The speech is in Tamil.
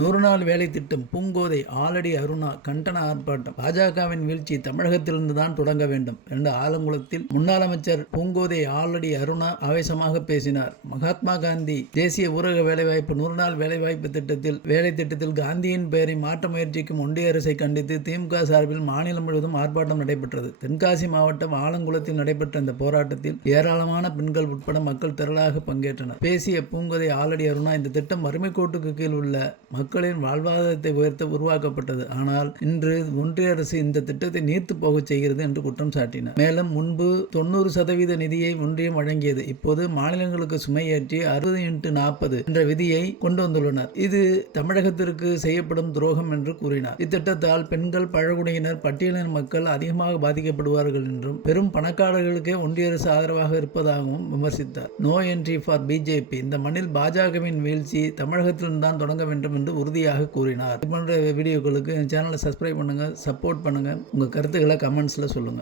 100 நாள் வேலை திட்டம் பூங்கோதை ஆலடி அருணா கண்டன ஆர்ப்பாட்டம். பாஜகவின் வீழ்ச்சி தமிழகத்திலிருந்து தான் தொடங்க வேண்டும் என்று ஆலங்குளத்தில் முன்னாள் அமைச்சர் பூங்கோதை ஆலடி அருணா ஆவேசமாக பேசினார். மகாத்மா காந்தி தேசிய ஊரக வேலைவாய்ப்பு 100 நாள் வேலைவாய்ப்பு திட்டத்தில் காந்தியின் பெயரை மாற்ற முயற்சிக்கும் ஒன்றிய அரசை கண்டித்து திமுக சார்பில் மாநிலம் முழுவதும் ஆர்ப்பாட்டம் நடைபெற்றது. தென்காசி மாவட்டம் ஆலங்குளத்தில் நடைபெற்ற இந்த போராட்டத்தில் ஏராளமான பெண்கள் உட்பட மக்கள் திரளாக பங்கேற்றனர். பேசிய பூங்கோதை ஆலடி அருணா, இந்த திட்டம் வறுமை கோட்டுக்கு கீழ் உள்ள மக்களின் வாழ்வாதாரத்தை உயர்த்த உருவாக்கப்பட்டது. ஆனால் இன்று ஒன்றிய அரசு இந்த திட்டத்தை நீர்த்து போகச் செய்கிறது என்று குற்றம் சாட்டினார். மேலும் முன்பு 90% நிதியை ஒன்றியம் வழங்கியது. இப்போது மாநிலங்களுக்கு சுமையேற்றி 60x40 என்ற விதியை கொண்டு வந்துள்ளனர். இது தமிழகத்திற்கு செய்யப்படும் துரோகம் என்று கூறினார். இத்திட்டத்தால் பெண்கள், பழங்குடியினர், பட்டியலின மக்கள் அதிகமாக பாதிக்கப்படுவார்கள் என்றும் பெரும் பணக்காரர்களுக்கே ஒன்றிய அரசு ஆதரவாக இருப்பதாகவும் விமர்சித்தார். No entry for BJP. இந்த மண்ணில் பாஜகவின் வீழ்ச்சி தமிழகத்திலிருந்து தான் தொடங்க வேண்டும் என்று உறுதியாக கூறினார். இது போன்ற வீடியோக்களுக்கு சேனலை சப்ஸ்கிரைப் பண்ணுங்க, சப்போர்ட் பண்ணுங்க. உங்க கருத்துக்களை கமெண்ட்ஸ்ல சொல்லுங்க.